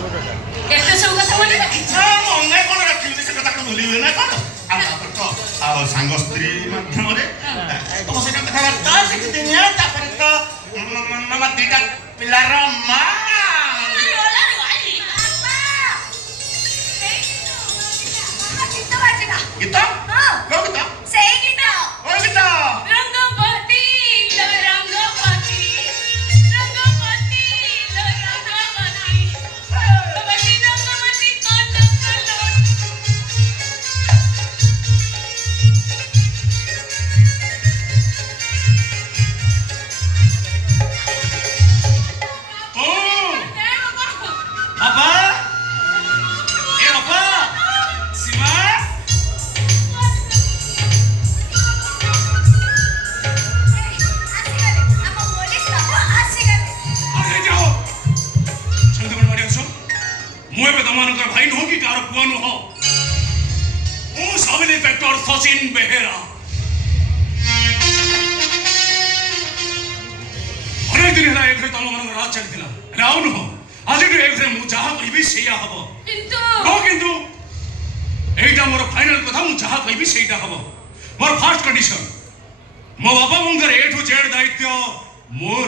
एते सब कथा मने रखी मने कोन रखी से कथा को भूली हुए ना कोन आ सांग स्त्री माध्यम रे तो से कथा बार्ता से दिन या तापर तो मामा दीटा पिलार मा गीत हां को गीत सही गीत ओ गीत रंगपति रंगपति रंगपति रंगपति रंगपति रंगपति भाई नुह कि कार पुआ नुह मु सब इंस्पेक्टर सचिन बेहेरा अनेक दिन है एक तम मन रात चलतिला राव नुह आज एक मु जहा कहबी सेया हबो किंतु एटा मोर फाइनल कथा मु जहा कहबी सेटा हबो मोर फर्स्ट कंडीशन मो बाबा मंगर ए टू जेड दायित्व मोर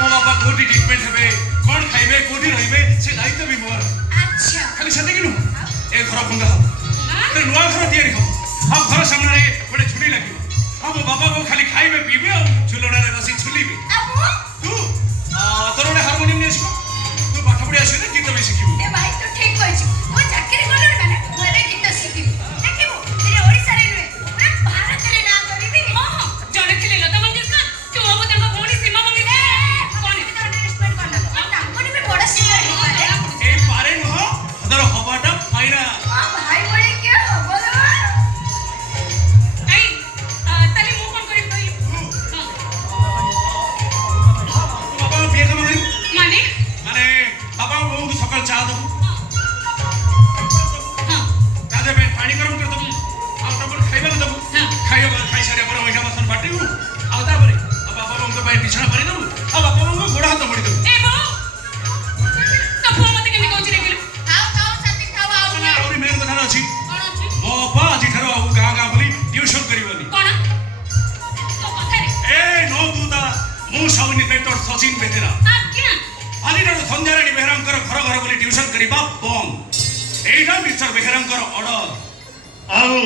मो बाबा कोटी ट्रीटमेंट हेबे कौन खाइबे कोठी रहिबे से दायित्व भी मोर अच्छा खाली सते किनु ए घर भंगा हो ते नुआ घर तयारी हो अब घर सामने रे बड़े छुरी लागियो अब बाबा को खाली खाइबे पीबे और झुलड़ा रे बसी झुलीबे तू तोर ने हारमोनियम ने सिखो तू पाठ पढ़ी आसे ना गीत भी सिखिबो ए भाई तू ठीक कहछ मो चाकरी करले माने मोरे गीत सिखिबी देखिबो तेरे ओडिसा रे नुए पूरा भारत रे ना करबी हां जने खेले लता मंगेशकर तू अब तक भोणी सीमा मंगेशकर कोन भी तो रिस्पेक्ट करना ना कोनी भी बड़ा सिंगर है मारे ए पारे नुह अदर हवाटा फाइना हां भाई बोले क्या हो बोलो ए तले मु कोन करी भाई बाबा बिया कम करी माने माने बाबा वो सकाल चा दो हां दादे पे पानी गरम कर दो आ तब खाइबा दो खाइबा खाइ सारे पर ओइठा बसन बाटी हूं आ ता परे अब बाबा हमके भाई बिछाना परी दो अब बाबा हमको गोड़ा हाथ मड़ी दो ए बो तो फो मते केनी कहछि रे गेलु खाओ साथी खाओ आओ ना और मेन कथा अछि कोन अछि मो बाबा आज ठरो आ गां गां बोली ट्यूशन करिवनी कोन तो कथा रे ए नो दूदा मु सब इंस्पेक्टर सचिन बेहेरा आज्ञा आज ठरो संध्याराणी बेहेरांकर घर घर बोली ट्यूशन करिबा बंद एइटा मिस्टर बेहेरांकर ऑर्डर आओ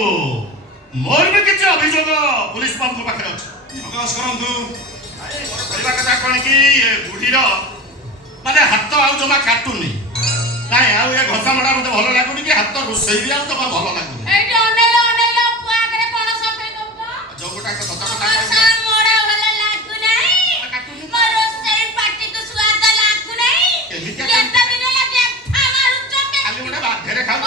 मोर भी किछ अभियोग पुलिस बाबू को पाखरे अछि प्रकाश करंतु अरे मोर कहवा कथा कोन की बुढीर माने हाथ आउ जमा काटुनी नाइ आउ ए घसा मडा मते भलो लागुनी कि हाथ रोसई भी आउ जमा भलो लागुनी एटा अनेला पुआ करे कोन सफे दउतो जो गोटा के सता कोन कथा सा मोरा भलो लागु नाही मोर शरीर पाटी को स्वाद लागु नाही केता दिन लगे खा मारू चोके खाली गोटा बाधेरे खाउ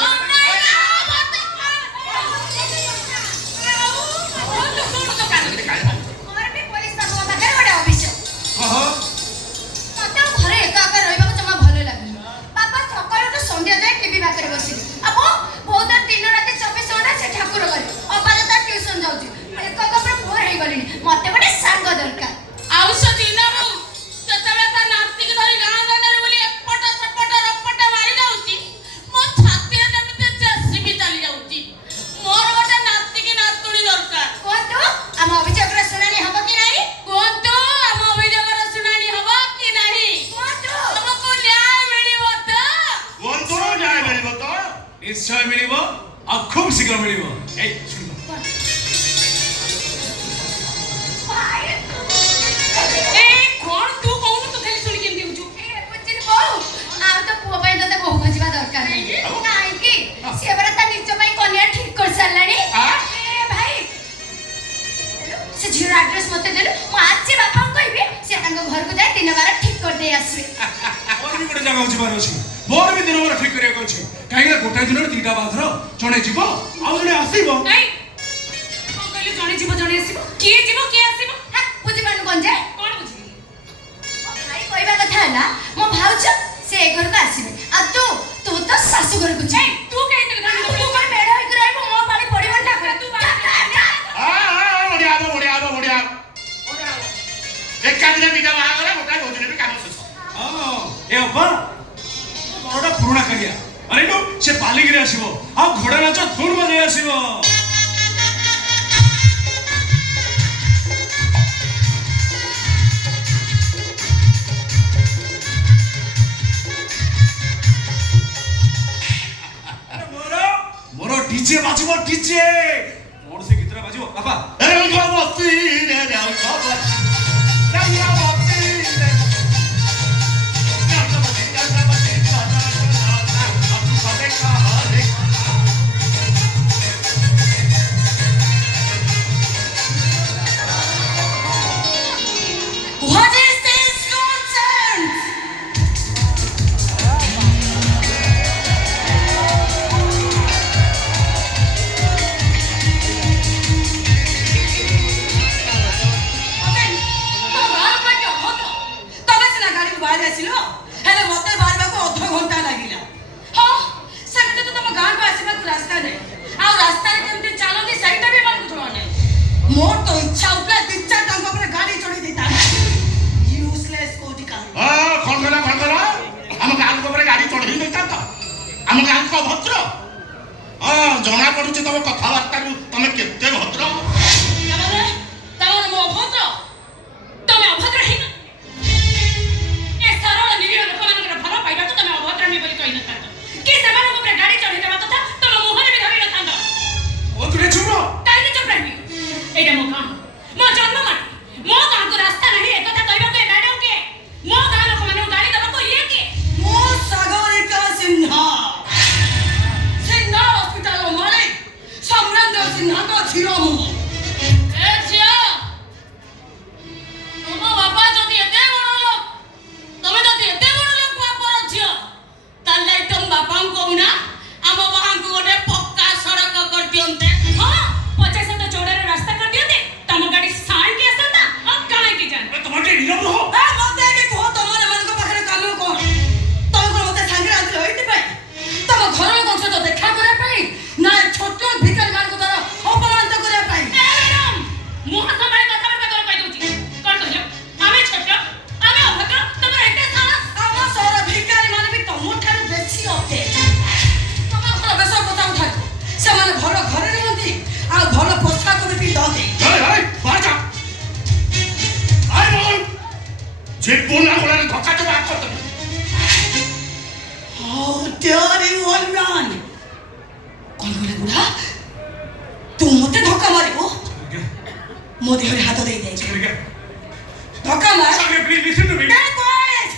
मोर भी पुलिस बाबू पाखरे बडा अभियोग ओहो मते घरे एका एका रहइबा जमा भलो लागि बाबा सकाळ तो संध्या जाय टीवी पाखरे बसिली अब बहुत दिन रात 24 घंटा से ठाकुर गले अपारता ट्यूशन जाउची एक एका पर बोर हेइ गलिनी मते बडे सांग दरकार आउ से दिन मु ततबे ता नाती के धरि गां गांरे बोली एकपट सपट रपट मारी जाउची मो छाती जेमिते जेसीबी चली जाउची मोर गोटे नाती की नातुणी दरकार कोन तो हम अभियोग रे सुनानी हबो कि नाही कोन तो हम अभियोग रे सुनानी हबो कि नाही कोन तो हमको न्याय मिलिबो तो कोन तो न्याय मिलिबो तो निश्चय मिलिबो आ खूब शीघ्र मिलिबो ए सुन ए कोन तू कोन तो खाली सुनि केम दिउछु ए बुझिन बहु आ तो पुओ पय तते बहु खोजिबा दरकार नाही नाही कि से बरा ता निज पय कन्या ठीक कर सारलानी ए भाई से झिर एड्रेस मते देलु म आज से बापा को कहबी से तांको घर को जाय दिन बार ठीक कर दे आसबे और भी गोटे जगह होची बार अछि मोर भी दिन मोर ठीक करिया को अछि काहे ना गोटे दिन तीटा बाथर जणे जीवो आ जणे आसीबो ए कोन कहले जणे जीवो जणे आसीबो के आसीबो हा बुझि पानु कोन जे कोन बुझि भाई कहबा कथा है ना मो भाउच से घर को आसीबे आ तू तो सासू घर को जाय तू कहि तक गांड तू कोन मेढ होई के रहबो मो पाली पड़िबन ना कर तू बढ़िया एक दिन बीटा बाहा गला गोटा गोदिन भी काम शेष हां ए अप्पा बड़ा पुराना कालिया अरे नो से पालिगिरे आसीबो आ घोड़ा नाच धुन बजे आसीबो मोर डीजे बाजिबो डीजे मोर से गीतरा बाजिबो बाबा अरे गवती रे गवती राया गवती रे What is this nonsense? मोर तो इच्छा उपला तिच्चा टंग पर गाड़ी चढ़ी देता यूजलेस कोटिका कौन कला हम गाँ को गाड़ी चढ़ी देता तो हम गाँ को भद्र जना पड़ुचे तुम कथबार्ता तुम केते भद्र तमने मो अभद्र तमे अभद्र हिन ए सरल निरीह लोक मानकर भल पाइबा तो तमे अभद्र मी बोली कहि नता कि सेमान ऊपर गाड़ी चढ़ी देबा तथा तम मुहरे भी धरि नता ओ तुरे चुप काई न चुप रही एटा मो गाँ मो जन्म माटी मो गाँ को रास्ता नहीं एक कथा कहबा के मैडम के मो गाँ लोक माने गाड़ी देबा को ये के मो सागरिका सिन्हा सिन्हा हॉस्पिटल मालिक सम्रांत सिन्हा को छिरो मु ए छिया तुम बापा जदि एते बड़ लोक तमे जदि एते बड़ लोक बापर छियो ताले तुम बापा को ना हम वहां को गोटे पक्का सड़क कर दियंते हां 50 तो चौड़े रास्ता कर दियंते तम गाड़ी साई के असंता अब काहे की जान तुम्हारे नीरव रहो ए मते के को तमरे मन को पाखरे काम को तम को मते संगे आंतले होइति पाई तम घर लोक से तो देखा करे पाई ना छोट भिखारी मान को द्वारा अपमान तो करे पाई ए मैडम मुह समय कथा बता कर कहि दोची कोन कहले आमे छोट आमे अभद्र तमरे एते साहस हम सारा भिखारी मान भी तम ठार बेसी होते तम घर बेसर पता उठा से माने भल घरे रहंती आ भल पोशाक भी पिंधते अरे बाजा आई बोल जे बोला बोला धक्का तो बात कर How dare you all run? कौन बोले बुढ़ा तू मते धक्का मारिबो मो देहरे हाथ दे दे धक्का मार सागे please listen to me Stay quiet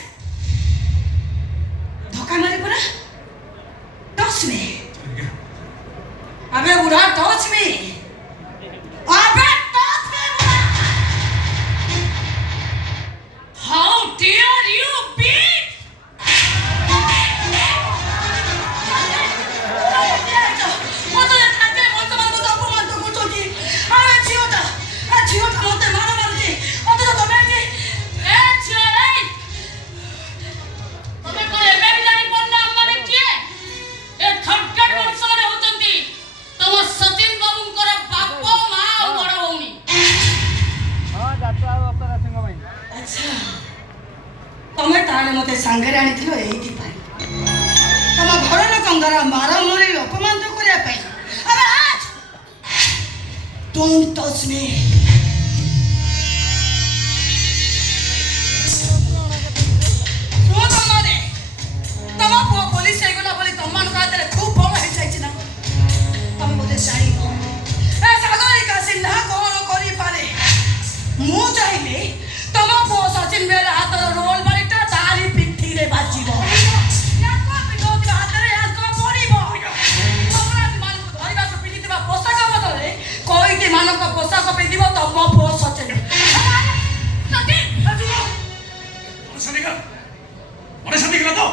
धक्का मारे बुढ़ा टच मी अबे बुढ़ा टच मी अबे टच मी बुढ़ा How dare you beat तमे ताले मते संगरे आनिथिलो एइति पाई तम घर लोकंगर मारामारी अपमान तो करिया पाई अबे आज डोंट टच मी तम पुलिस आइगला बोली तमन कातरे खूब बड़ हे जाइछि ना तम मते जाई ए सागरिका सिन्हा कोन करि पारे मु चाहिले तम पो सचिन बेला हातर रोल बाइटा तारी पिठी रे बाजिबो याको पिठोती हातरे याको पड़िबो अपराधी मान को धरिबा को पिनितबा पोशाक बदले कोइती मान को पोशाक पिदिबो तम पो सचिन सचिन मने सदिगला तो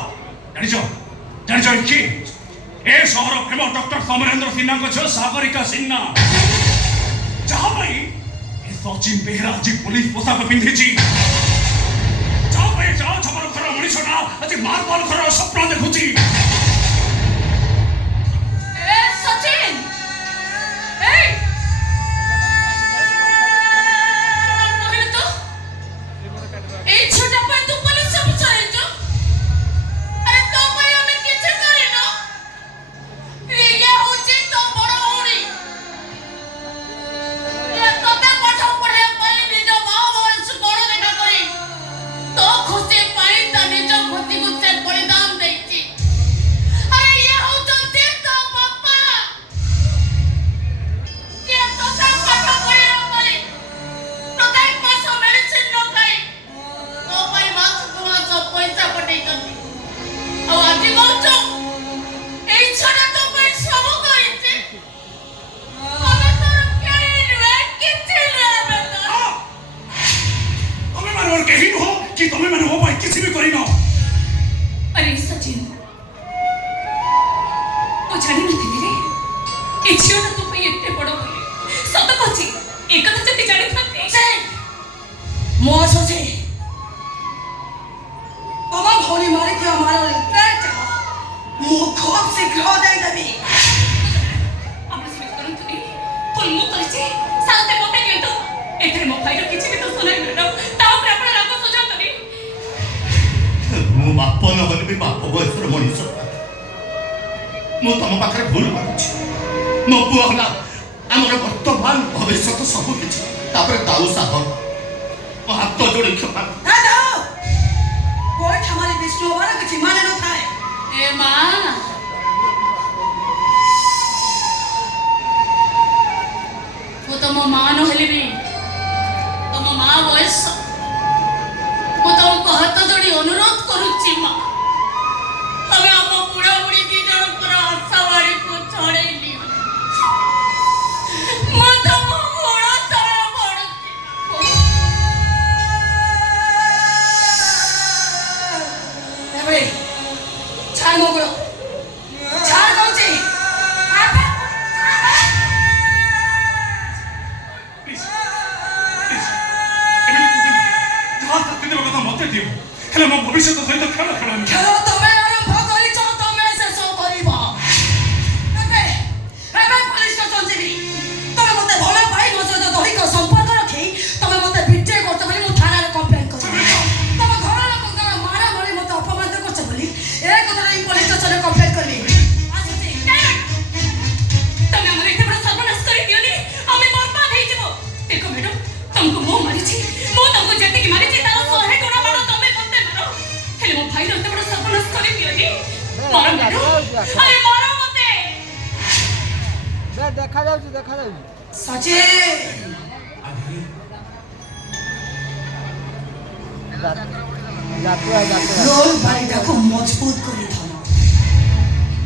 जानिचो कि ए शहर प्रेम डॉक्टर समरेंद्र सिन्हा को छो सागरिका सिन्हा जहां भाई ए सचिन बेहरा जी पुलिस पोशाक पिंधिची जाओ भाई जाओ छपर घर मनीषना अति मार मार घर स्वप्न देखुची ए सचिन ए कहले तो ए छोटा पे तू पुलिस सब चले जो ମୁଁ ଖୁବ୍ ଶୀଘ୍ର ଦେଇଦେବି। ଆପଣ ସେମିତି କରନ୍ତୁନି। ଭୁଲ ମୁଁ କରିଛି। ଶାସ୍ତି ମୋତେ ଦିଅନ୍ତୁ। ଏଥିରେ ମୋ ଭାଇର କିଛି ବି ଦୋଷ ନାହିଁ ମ୍ୟାଡାମ। ତା ଉପରେ ଆପଣ ରାଗ ସୁଝାନ୍ତୁନି। ମୁଁ ବାପ ନହେଲେ ବି ବାପ ବୟସର ମଣିଷ। ମୁଁ ତମ ପାଖରେ ଭୁଲ କରୁଛି। ମୋ ପୁଅ ହେଲା ଆମର ବର୍ତ୍ତମାନ ଭବିଷ୍ୟତ ସବୁ କିଛି। ତାପରେ ଦାଉ ସାହ ମୋ ହାତ ଯୋଡ଼ି କ୍ଷମା। ଗୋଇଠା ମାରି ବିଷ୍ଣୁ ହବାର କିଛି ମାନେ ନଥାଏ। ଏ ମା ମୁଁ ତମ ମା ନହେଲେ ବି ତମ ମା ବୟସ। ମୁଁ ତମକୁ ହାତ ଯୋଡ଼ି ଅନୁରୋଧ କରୁଛି ମା। ତମେ ଆମ ବୁଢ଼ା ବୁଢ଼ୀ ଦି ଜଣଙ୍କର ଆଶା ବାଡ଼ିକୁ ଛଡ଼େଇ ନିଅ। ମୁଁ ତମ ଗୋଡ଼ ତଳେ ପଡ଼ୁଛି। ଏବେ ଛାଡ଼ ମୋ ଗୋଡ଼। ଛାଡ଼ କହୁଛି। ପ୍ଲିଜ୍ ପ୍ଲିଜ୍ ଏମିତି କୁହନ୍ତୁନି। ଯାହା ଶାସ୍ତି ଦେବା କଥା ମୋତେ ଦିଅ। ହେଲେ ମୋ ଭବିଷ୍ୟତ ସହିତ ଖେଳ ଖେଳନି। ଖେଳ ତମେ ଆରମ୍ଭ କରିଛ, ତମେ ଶେଷ କରିବ। ଏବେ ପୋଲିସ ଷ୍ଟେସନ ଯିବି। ତମେ ମତେ ଭଲ ପାଇ ମୋ ସହିତ ଦୈହିକ ସମ୍ପର୍କ ରଖି ତମେ ମତେ ବିଟ୍ରେ କରୁଛ ବୋଲି ମୁଁ ଥାନାରେ କମ୍ପ୍ଲେନ୍ କରିବି। ତମ ଘର ଲୋକଙ୍କର ମାରାମାରି ମତେ ଅପମାନ କରୁଛ ବୋଲି ଏ କଥାରେ ହିଁ ପୋଲିସ ଷ୍ଟେସନରେ କମ୍ପ୍ଲେନ୍ କରିବି। ଆସୁଛି। ତମେ ଆମର ଏତେ ବଡ଼ ସର୍ବନାଶ କରିଦିଅନି। ଆମେ ବର୍ବାଦ ହେଇଯିବ। ଦେଖ ମ୍ୟାଡାମ, ତମକୁ ମୁଁ ମାରିଛି। ମୁଁ ତମକୁ ଯେତିକି ମାରିଛି ତାର 100 ଗୁଣ ମାର ତମେ ମତେ ମାର। ହେଲେ ମୋ ଭାଇର ଏତେ ବଡ଼ ସର୍ବନାଶ କରିଦିଅନି। ମାର ମ୍ୟାଡାମ। ଆରେ ମାର ମତେ। ଦେଖାଯାଉଛି ସଚିନ ରୋଲ ବାଡ଼ିଟାକୁ ମଜବୁତ କରିଥାଉ।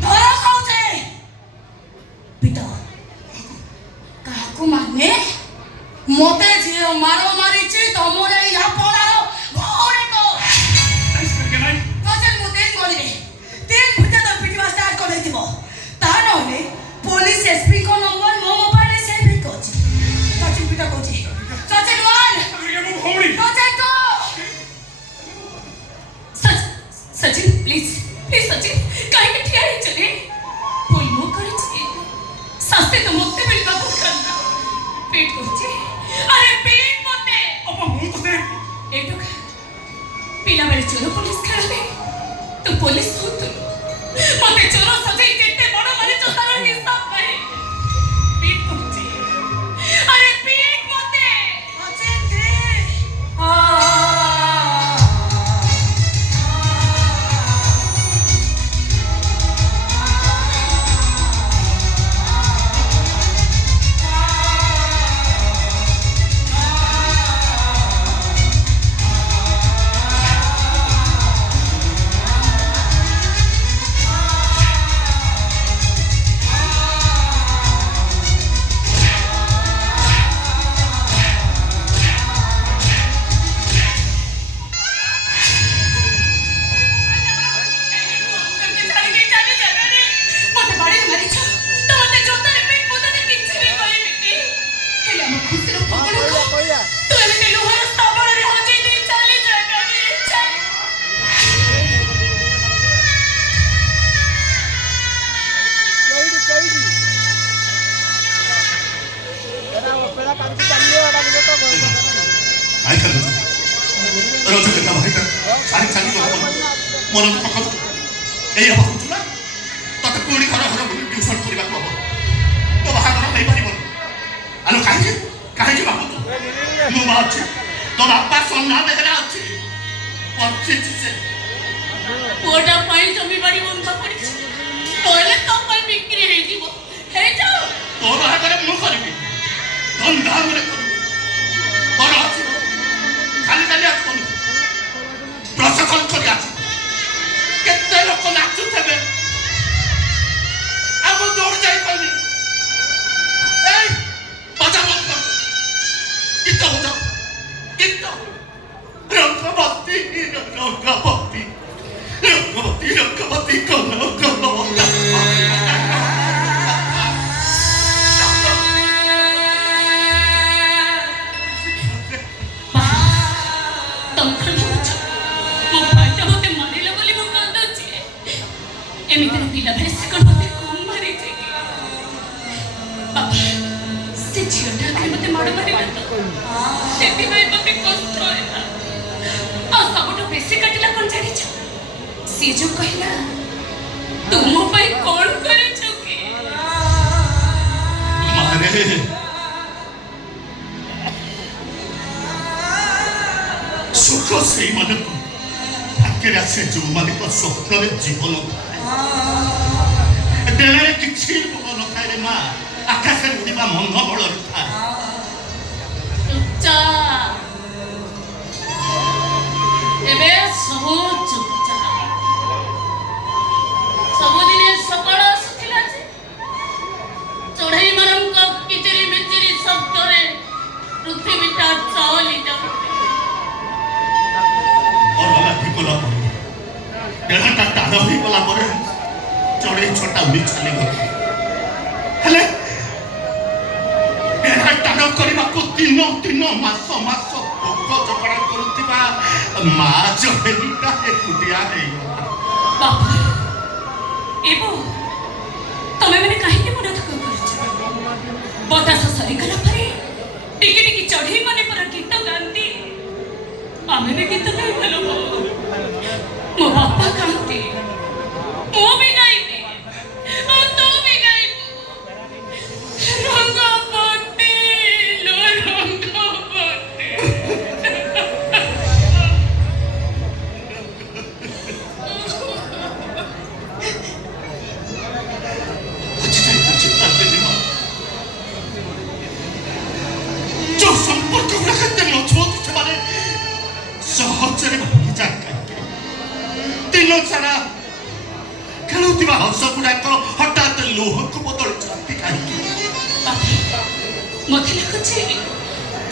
ଧର କହୁଛେ ପିଟ କାହାକୁ ମାନେ ମତେ ଯିଏ ମାର ମାରିଛି ତମର ଏଇ ଆପଣାର ଭଉଣୀକୁ। ସଚିନ ମୁଁ 3 ଗଣିବି। 3 ଭିତରେ ତମେ ପିଟିବା ଷ୍ଟାର୍ଟ କରିଦେଇଥିବ। ତା ନହେଲେ ପୋଲିସ ଏସପିଙ୍କ ନମ୍ବର ମୋ ମୋବାଇଲରେ ସେଭ୍ ହେଇକି ଅଛି। ସଚିନ ପିଟ କହୁଛି। ସଚିନ 1 ମୋ ଭଉଣୀ ସଚିନ 2। ସଚିନ ପ୍ଲିଜ ପ୍ଲିଜ ସଚିନ କାହିଁକି ଠିଆ ହେଇଛନ୍ତି? ଭୁଲ ମୁଁ କରିଛି। ଶାସ୍ତି ତ ମୋତେ ମିଳିବା ଦରକାର ନା। ପିଟ କରୁଛି। ଆରେ ପିଟ ମତେ। ଅପା ମୁଁ ତତେ ଏଇଠୁ ପିଲାବେଳେ ଚୋର ପୋଲିସ ଖେଳିଲେ ତୁ ପୋଲିସ ହଉଥିଲୁ। ମତେ ଚୋର ସଜେଇ ଯେତେ ବଡ଼ ମାରିଛ ତାର ହିସାବ ନାହିଁ। ପିଟ କରୁଛି। ଆରେ ପିଟ ମତେ। ସଚିନ 3। ମତେ ବାଡ଼ିରେ ମାରିଛ ତ ମତେ ଜୋତାରେ ପିଟ ପୋତାରେ କିଛି ବି କହିବିନି। ହେଲେ ଆମ ଖୁସିର ପକଡ଼କୁ ତୁ ଏମିତି ଲୁହର ସ୍ତବଳରେ ହଜେଇ ଦେଇ ଚାଲି ଯାଆନି। ରଜ କେତା ଭାଇଟା ଛାଡ଼ି ଚାଲିଗଲା। ମୋର ପକଡ଼ ଏଇ ଭାବୁଥିଲା ତତେ ପୁଣି ଘର ଘର ବୁଲି ଟ୍ୟୁସନ କରିବାକୁ ହବ। ତୋ ବାହାଘର ହେଇପାରିବନି। ଆଲୋ କାହିଁକି କାହିଁକି ଭାବୁଛୁ? ମୁଁ ବା ଅଛି। ତୋ ବାପା ସନ୍ନା ବେହେରା ଅଛି। ପଚିଛି ସେ। ପୁଅଟା ପାଇଁ ଜମି ବାଡ଼ି ବନ୍ଧା ପଡ଼ିଛି। କହିଲେ ତୋ ପାଇଁ ବିକ୍ରି ହେଇଯିବ। ହେଇଯାଉ। ତୋ ବାହାଘର ମୁଁ କରିବି। ଧନ୍ଦାମରେ କରିବି। ବଡ଼ ଅଛି ଖାଲି ଖାଲି ଆସିବନି। ପ୍ରଶେସନ କରି ଆସିବ। କେତେ ଲୋକ ନାଚୁଥିବେ। ଆଉ ମୁଁ ଦୌଡ଼ି ଯାଇପାରିବି। ଏଇ ବଜା ବନ୍ଦ କର। ଗୀତ ବଜାଅ। ଗୀତ ରଙ୍ଗବତୀ ରଙ୍ଗବତୀ ରଙ୍ଗବତୀ ରଙ୍ଗବତୀ କନକବତୀ। ତମେ ଭାବୁଛ ମୋ ଭାଇଟା ମତେ ମାରିଲା ବୋଲି ମୁଁ କାନ୍ଦୁଛି? ଏମିତିରେ ବି କହିଲା ତ ସେଥିପାଇଁ ମୋତେ କଷ୍ଟ ହେଲା। ଆଉ ସବୁଠୁ ବେଶୀ କାଟିଲା କଣ ଜାଣିଛ? ସିଏ ଯୋଉ କହିଲା ତୁ ମୋ ପାଇଁ କଣ କରିଛୁ କି? ମାରେ ସୁଖ ସେଇମାନଙ୍କୁ ପାଖରେ ଆସେ ଯୋଉମାନଙ୍କ ସ୍ୱପ୍ନରେ ଜୀବନ ଥାଏ, ଦେହରେ କିଛି ମନ ନଥାଏ ରେ ମା, ଆକାଶରେ ଉଡ଼ିବା ମନ ବଳରେ ଥାଏ। ଚୁପଚାପ ଏବେ ସବୁ ଚୁପଚାପ। ସବୁଦିନେ ସକାଳ ଆସୁଥିଲା ଯେ ଚଢ଼େଇ ମାନଙ୍କ କିଚିରି ମିଚିରି ଶବ୍ଦରେ ପୃଥିବୀଟା ଚାଲି ଯାଉଥିଲା। ଗଲା ପରେ ଦେହଟା ଟାଣ ହୋଇଗଲା ପରେ ଚଢ଼େଇ ଛଟା ଉଡ଼ି ଚାଲିଗଲା। ହେଲେ ଦେହ ଟାଣ କରିବାକୁ ଦିନ ଦିନ ମାସ ମାସ ଭୋଗ ଚକଡ଼ା କରୁଥିବା ମା ଚଢ଼େଇଟା ଏକୁଟିଆ ହେଇଗଲା। ବାପା ଏବ ତମେ ମାନେ କାହିଁକି ମନ ଦୁଃଖ କରୁଛ? ବତାସ ସରିଗଲା ପରେ ଟିକେ ଟିକେ ଚଢ଼େଇ ମାନେ ପରା ଗୀତ ଗାଆନ୍ତି, ଆମେ ବି ଗୀତ ଗାଇଦେଲୁ। ମୋ ବାପା ଗାଆନ୍ତି, ମୁଁ ବି ଗାଇବି, ଆଉ ତୁ ବି ଗାଇବୁ। ରଙ୍ଗ ପଟିଲୋ ରଙ୍ଗ ପଟି। ଯୋଉ ସମ୍ପର୍କ ଗୁଡ଼ାକ ଏତେ ମଜବୁତ ସେମାନେ ସହଜରେ ଭାଙ୍ଗିଯାଏ କାହିଁକି? ଦିନ ସାରା ଖେଳୁଥିବା ହଂସ ଗୁଡ଼ାକ ହଠାତ୍ ଲୁହକୁ ବଦଳିଛନ୍ତି କାହିଁକି? ମତେ ଲାଗୁଛି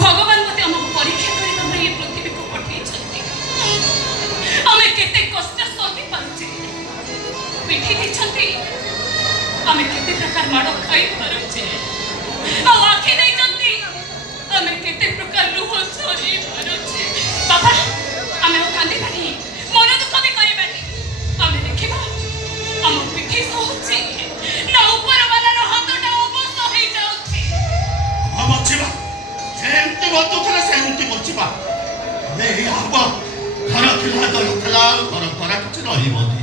ଭଗବାନ ମତେ ଆମକୁ ପରୀକ୍ଷା କରିବା ପାଇଁ ଏ ପୃଥିବୀକୁ ପଠେଇଛନ୍ତି। ଆମେ କେତେ କଷ୍ଟ ସହି ପାରୁଛେ, ପିଠି ଦେଇଛନ୍ତି, ଆମେ କେତେ ପ୍ରକାର ମାଡ଼ ଖାଇ ପାରୁଛେ, ଆଉ ଆଖି ଦେଇଛନ୍ତି, ଆମେ କେତେ ପ୍ରକାର ଲୁହ ଝରି ପାରୁଛେ। ବାପା ଆମେ ଆଉ କାନ୍ଦିବାନି, ମନ ଦୁଃଖ ବି କରିବାନି। ଆମେ ଦେଖିବା ଆମ ପିଠି ସହୁଛି ନା ଉପର ବାଲାର ହାତଟା ଅବଶ ହେଇଯାଉଛି। ବଞ୍ଚିବା ଯେମିତି ବଞ୍ଚୁଥିଲା ସେମିତି ବଞ୍ଚିବା। ଏଇ ହବ ଘର ଥିଲା ଘର ଥିଲା, ଘର ଘର କିଛି ରହିବନି।